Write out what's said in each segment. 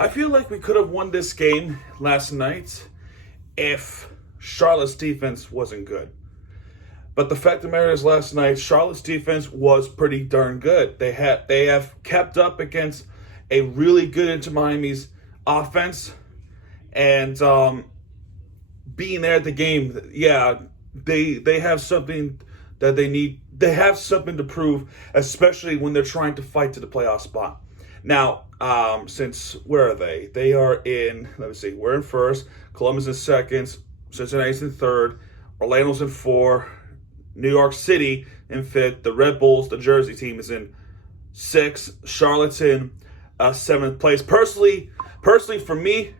I feel like we could have won this game last night if Charlotte's defense wasn't good. But the fact of the matter is, last night Charlotte's defense was pretty darn good. They have kept up against a really good Inter Miami's offense, and being there at the game, yeah, they have something that they need. They have something to prove, especially when they're trying to fight to the playoff spot. Now, since where are they? They are in. Let me see. We're in first. Columbus in second. Cincinnati's in third. Orlando's in four. New York City in fifth. The Red Bulls, the Jersey team, is in sixth. Charlotte's in seventh place. Personally, for me,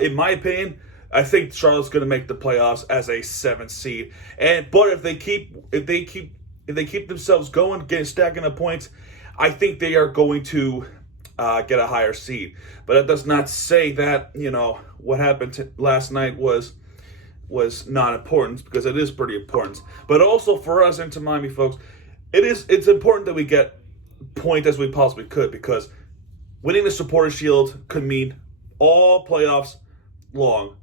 in my opinion, I think Charlotte's going to make the playoffs as a seventh seed. But if they keep themselves going, stacking up points, I think they are going to get a higher seed. But that does not say that what happened last night was not important, because it is pretty important. But also for us Inter Miami folks, it's important that we get point as we possibly could, because winning the Supporters Shield could mean all playoffs long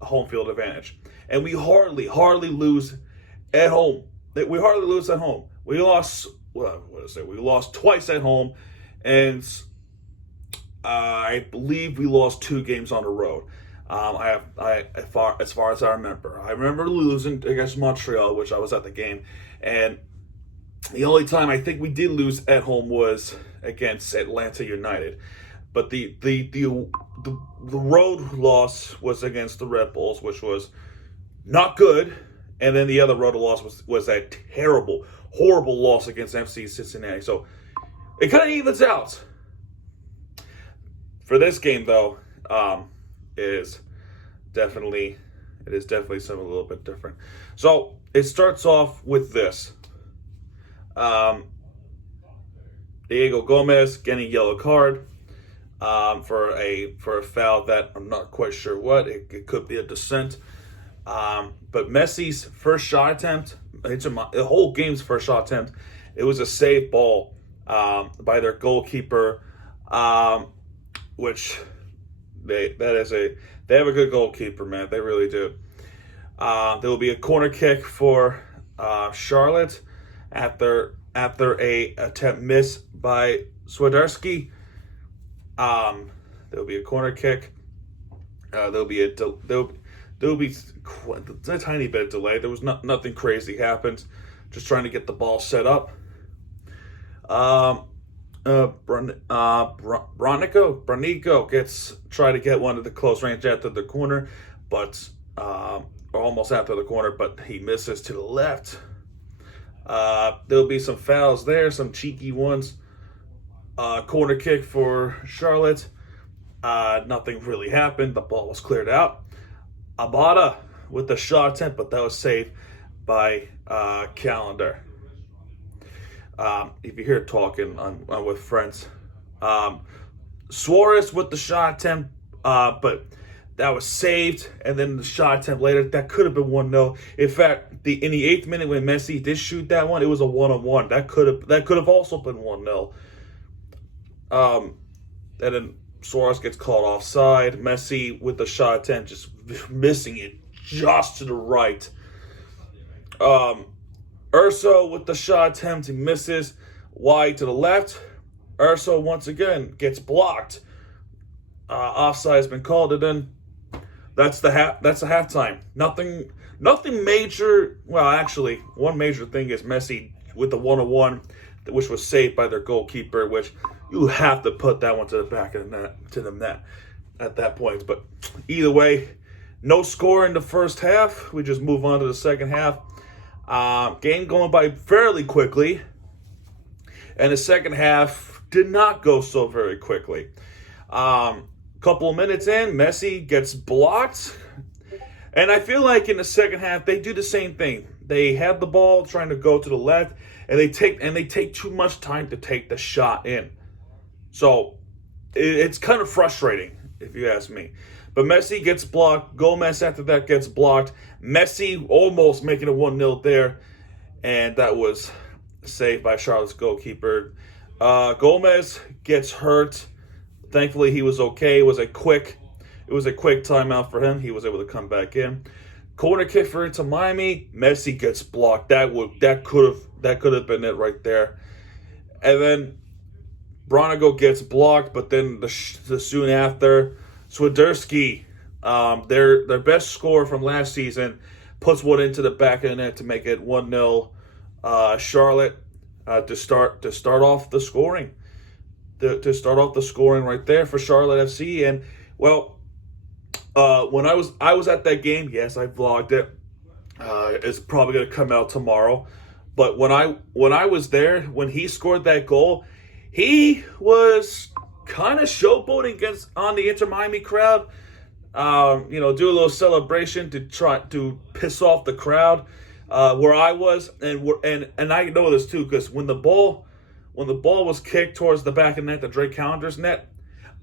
home field advantage, and we hardly lose at home. We hardly lose at home. We lost. We lost twice at home, and I believe we lost 2 games on the road. As far as I remember losing against Montreal, which I was at the game, and the only time I think we did lose at home was against Atlanta United. But the road loss was against the Red Bulls, which was not good, and then the other road loss was that terrible, horrible loss against FC Cincinnati. So it kind of evens out. For this game, though, it is definitely something a little bit different. So it starts off with this. Diego Gomez getting a yellow card for a foul that I'm not quite sure what. It could be a dissent. But Messi's first shot attempt, the whole game's first shot attempt, it was a safe ball by their goalkeeper, which they have a good goalkeeper, man. They really do. There will be a corner kick for Charlotte after a attempt missed by Swiderski. There will be a corner kick. There'll be a tiny bit of delay. There was nothing crazy happened. Just trying to get the ball set up. Branico try to get one to the close range after the corner, but almost after the corner, but he misses to the left. There'll be some fouls there, some cheeky ones. Corner kick for Charlotte. Nothing really happened. The ball was cleared out. Abada with the shot attempt, but that was saved by Calendar. If you hear talking with friends, Suarez with the shot attempt, but that was saved, and then the shot attempt later, that could have been 1-0. In fact, in the 8th minute when Messi did shoot that one, it was a 1-on-1. That could have also been 1-0. And then Suarez gets called offside. Messi with the shot attempt, just missing it just to the right. Urso with the shot attempt, he misses wide to the left. Urso once again gets blocked. Offside has been called, and then that's the halftime. Nothing major. Well, actually, one major thing is Messi with the 1-on-1, which was saved by their goalkeeper, which you have to put that one to the back of the net, to the net at that point. But either way, no score in the first half. We just move on to the second half. Game going by fairly quickly, and the second half did not go so very quickly. Couple of minutes in, Messi gets blocked, and I feel like in the second half they do the same thing. They have the ball trying to go to the left, and they take too much time to take the shot in. So it's kind of frustrating, if you ask me. But Messi gets blocked. Gomez after that gets blocked. Messi almost making a 1-0 there, and that was saved by Charlotte's goalkeeper. Gomez gets hurt Thankfully, he was okay. It was a quick timeout for him. He was able to come back in. Corner kick for Inter Miami. Messi gets blocked. That could have been it right there. And then Bronigo gets blocked, but then the soon after, Swiderski, their best scorer from last season, puts one into the back of the net to make it 1-0. Charlotte to start off the scoring. To start off the scoring right there for Charlotte FC. And well, when I was at that game, yes, I vlogged it. It's probably gonna come out tomorrow. But when I was there, when he scored that goal, he was kind of showboating on the Inter Miami crowd. Do a little celebration to try to piss off the crowd. Where I was, and I know this too, because when the ball was kicked towards the back of the net, the Drake Callender's net,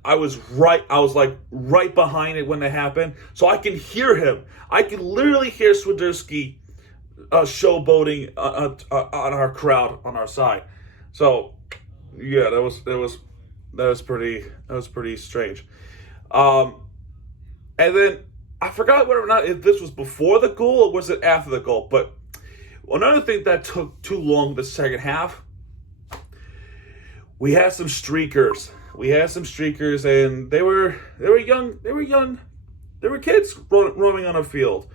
I was like right behind it when it happened, so I can hear him. I can literally hear Swiderski showboating on our crowd on our side. So yeah, that was pretty strange. And then I forgot whether or not if this was before the goal or was it after the goal. But another thing that took too long the second half, we had some streakers. And they were young. They were kids roaming on a field.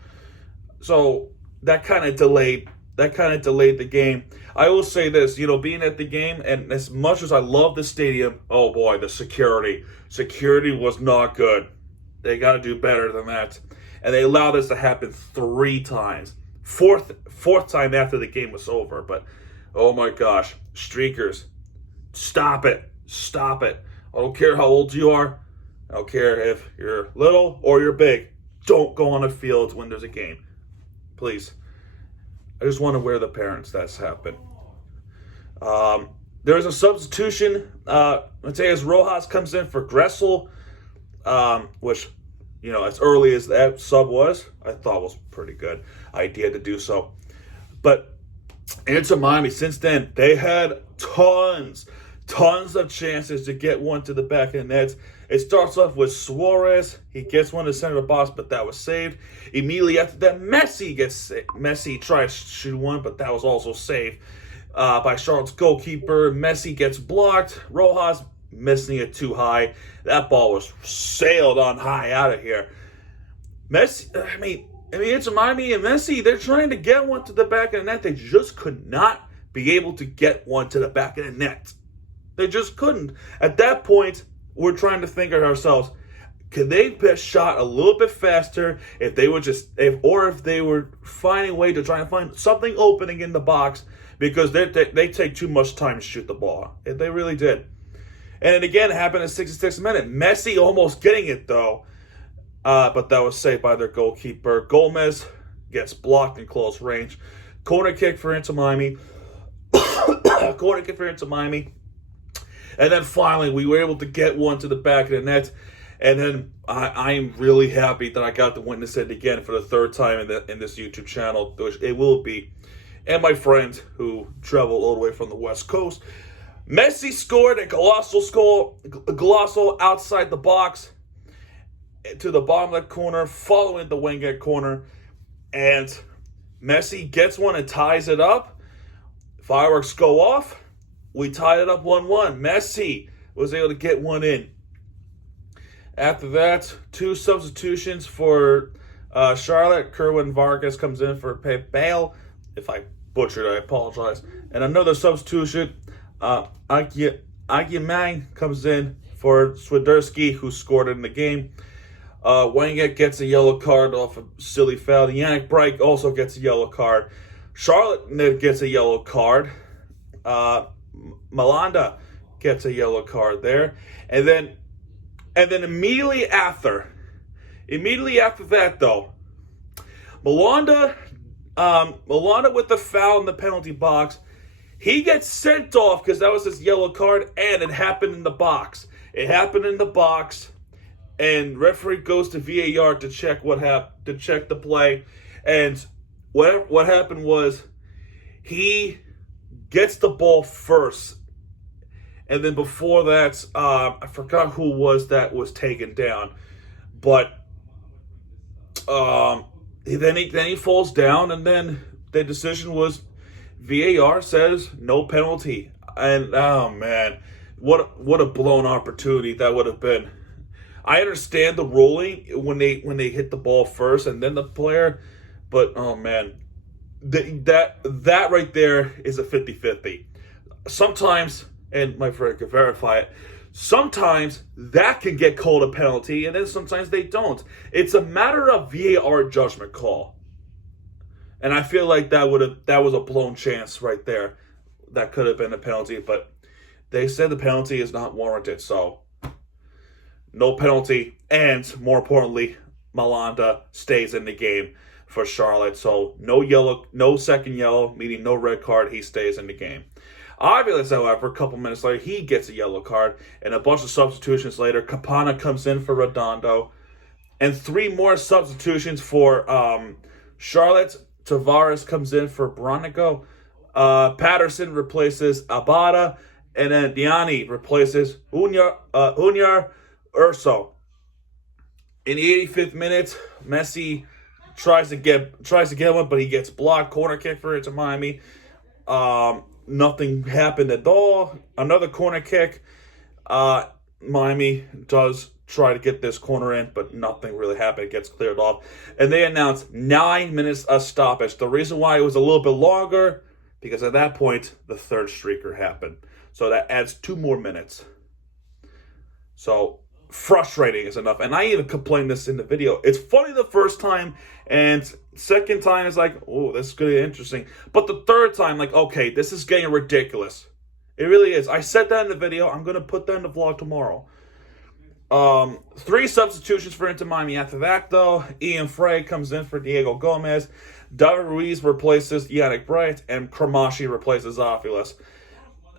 So that kind of delayed the game. I will say this, being at the game, and as much as I love the stadium, oh boy, the security was not good. They got to do better than that. And they allowed this to happen 3 times. Fourth time after the game was over. But, oh my gosh, streakers, stop it. I don't care how old you are. I don't care if you're little or you're big. Don't go on the field when there's a game. Please. I just want to wear the parents that's happened. There's a substitution. Mateus Rojas comes in for Gressel. Which, as early as that sub was, I thought was a pretty good idea to do so. But Inter Miami, since then, they had tons of chances to get one to the back of the net. It starts off with Suarez. He gets one to the center of the box, but that was saved. Immediately after that, Messi tries to shoot one, but that was also saved by Charlotte's goalkeeper. Messi gets blocked. Rojas missing it too high. That ball was sailed on high out of here. Inter Miami and Messi, they're trying to get one to the back of the net. They just could not be able to get one to the back of the net. They just couldn't. At that point, we're trying to think of ourselves, could they have shot a little bit faster if they were finding a way to try and find something opening in the box, because they take too much time to shoot the ball. They really did. And it again happened at 66th minute. Messi almost getting it though, but that was saved by their goalkeeper. Gomez gets blocked in close range. Corner kick for Inter Miami. And then finally, we were able to get one to the back of the net. And then I am really happy that I got to witness it again for the 3rd time in this YouTube channel, which it will be. And my friend who traveled all the way from the West Coast. Messi scored a colossal outside the box to the bottom left corner, following the wing corner. And Messi gets one and ties it up. Fireworks go off. We tied it up 1-1. Messi was able to get one in. After that, 2 substitutions for Charlotte. Kerwin Vargas comes in for Pep Bale. If I butchered, I apologize. And another substitution, Aguiman comes in for Swiderski, who scored in the game. Wenger gets a yellow card off a silly foul. Yannick Breik also gets a yellow card. Charlotte gets a yellow card. Malanda gets a yellow card there. And then immediately after that though, Malanda with the foul in the penalty box, he gets sent off because that was his yellow card, and it happened in the box. And referee goes to VAR to check the play. And what happened was he gets the ball first, And then before that, I forgot who was taken down. But then he falls down, and then the decision was VAR says no penalty. And oh man, what a blown opportunity that would have been. I understand the ruling when they hit the ball first and then the player, but oh man, that right there is a 50-50. Sometimes, and my friend can verify it, sometimes that can get called a penalty, and then sometimes they don't. It's a matter of VAR judgment call. And I feel like that was a blown chance right there. That could have been a penalty, but they said the penalty is not warranted, so no penalty. And more importantly, Malanda stays in the game for Charlotte. So no second yellow, meaning no red card. He stays in the game. Obviously, however, a couple minutes later, he gets a yellow card, and a bunch of substitutions later, Campana comes in for Redondo, and 3 more substitutions for Charlotte. Tavares comes in for Bronico. Patterson replaces Abada, and then Diani replaces Unyar Urso. In the 85th minute, Messi tries to get one, but he gets blocked. Corner kick for Inter Miami. Nothing happened at all. Another corner kick. Miami does try to get this corner in, but nothing really happened. It gets cleared off. And they announced 9 minutes of stoppage. The reason why it was a little bit longer, because at that point, the third streaker happened. So that adds 2 more minutes. So frustrating is enough. And I even complained this in the video. It's funny the first time, and second time is like, oh, this is going to be interesting. But the third time, like, okay, this is getting ridiculous. It really is. I said that in the video. I'm going to put that in the vlog tomorrow. 3 substitutions for Inter Miami after that, though. Ian Frey comes in for Diego Gomez. David Ruiz replaces Yannick Bright, and Cramashi replaces Aviles.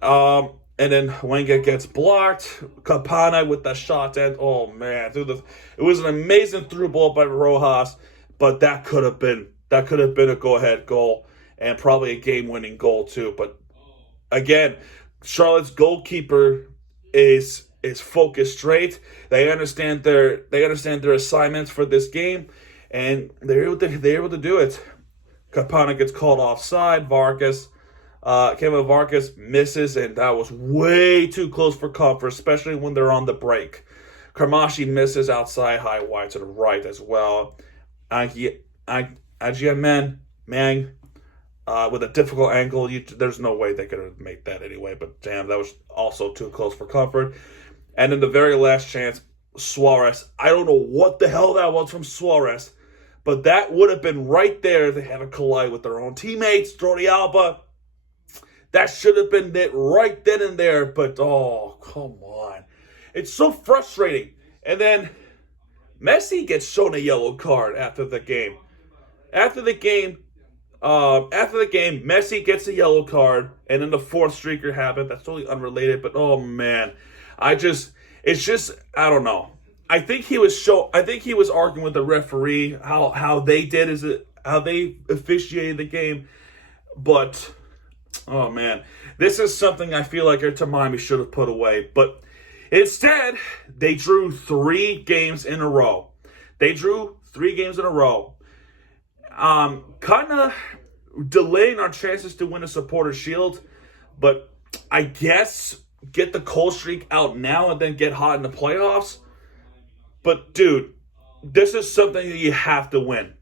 And then Wenger gets blocked. Campana with the shot, and oh man, dude, it was an amazing through ball by Rojas, but that could have been a go-ahead goal and probably a game-winning goal too. But again, Charlotte's goalkeeper is focused straight. They understand their assignments for this game, and they're able to do it. Campana gets called offside. Kevin Vargas misses, and that was way too close for comfort, especially when they're on the break. Cramashi misses outside, high wide to the right as well. Ajiaman Mang with a difficult angle. There's no way they could have made that anyway, but damn, that was also too close for comfort. And in the very last chance, Suarez. I don't know what the hell that was from Suarez, but that would have been right there. They had to collide with their own teammates, Jordi Alba. That should have been it right then and there, but oh, come on. It's so frustrating. And then Messi gets shown a yellow card after the game. After the game, Messi gets a yellow card, and then the 4th streaker happened. That's totally unrelated, but oh man. I don't know. I think he was arguing with the referee how they officiated the game, but oh man, this is something I feel like Inter Miami should have put away. But instead, they drew 3 games in a row. Kind of delaying our chances to win a Supporters' Shield, but I guess get the cold streak out now and then get hot in the playoffs. But dude, this is something that you have to win,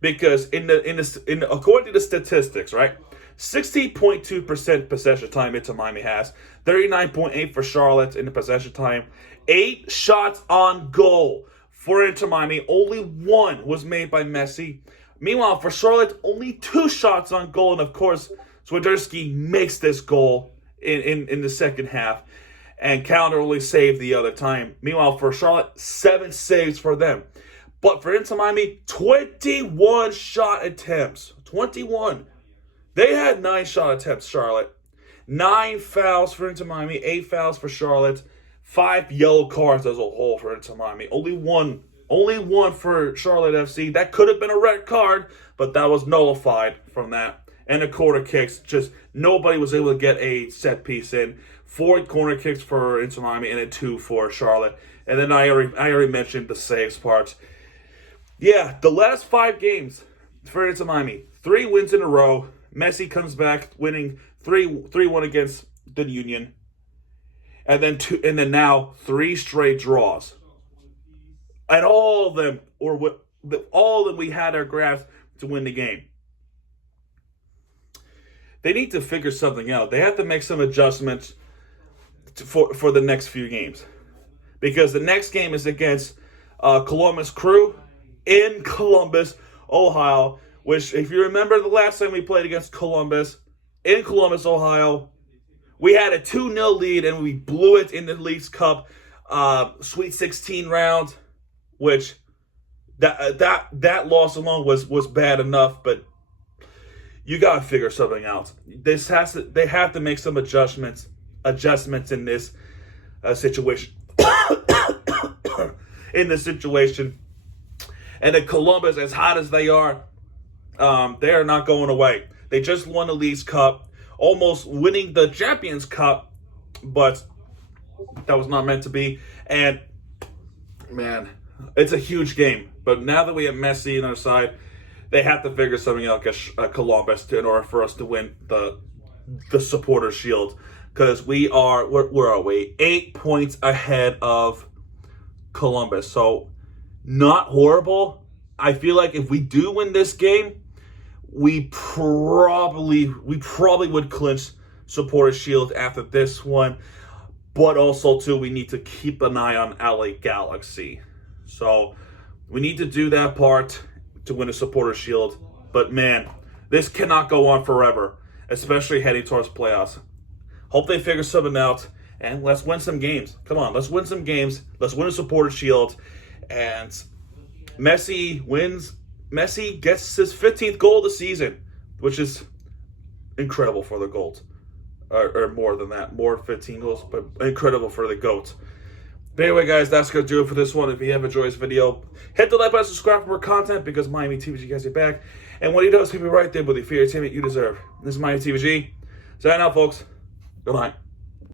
because according to the statistics, right, 60.2% possession time Inter Miami has, 39.8% for Charlotte in the possession time, 8 shots on goal for Inter Miami. Only 1 was made by Messi. Meanwhile, for Charlotte, only 2 shots on goal, and of course, Swiderski makes this goal in the second half, and Calendar only saved the other time. Meanwhile, for Charlotte, 7 saves for them. But for Inter Miami, 21 shot attempts. 21. They had 9 shot attempts, Charlotte. 9 fouls for Inter Miami, 8 fouls for Charlotte, 5 yellow cards as a whole for Inter Miami. Only one for Charlotte FC. That could have been a red card, but that was nullified from that. And the quarter kicks, just nobody was able to get a set piece in. 4 corner kicks for Inter Miami and then 2 for Charlotte. And then I already mentioned the saves part. Yeah, the last 5 games for Inter Miami, 3 wins in a row. Messi comes back winning 3-1 against the Union. And then now 3 straight draws. And all of them we had our grasp to win the game. They need to figure something out. They have to make some adjustments for the next few games. Because the next game is against Columbus Crew in Columbus, Ohio. Which, if you remember the last time we played against Columbus, in Columbus, Ohio, we had a 2-0 lead and we blew it in the Leagues Cup Sweet 16 round. Which that loss alone was bad enough, but you gotta figure something out. They have to make some adjustments in this situation. In this situation, and in Columbus, as hot as they are not going away. They just won the Leagues Cup, almost winning the Champions Cup, but that was not meant to be. And man, it's a huge game. But now that we have Messi on our side, they have to figure something out against Columbus in order for us to win the Supporter Shield. Because where are we? 8 points ahead of Columbus. So, not horrible. I feel like if we do win this game, we probably would clinch Supporter Shield after this one. But also, too, we need to keep an eye on LA Galaxy. So, we need to do that part to win a Supporter Shield. But man, this cannot go on forever, especially heading towards playoffs. Hope they figure something out, and let's win some games. Come on, let's win some games. Let's win a Supporter Shield. And Messi gets his 15th goal of the season, which is incredible for the GOAT. Or more than that, more 15 goals, but incredible for the GOAT. But anyway, guys, that's going to do it for this one. If you have enjoyed this video, hit the like button, subscribe for more content, because Miami TVG guys are back. And what he does, he'll be right there with the entertainment you deserve. This is Miami TVG. Signing out, folks. Good night.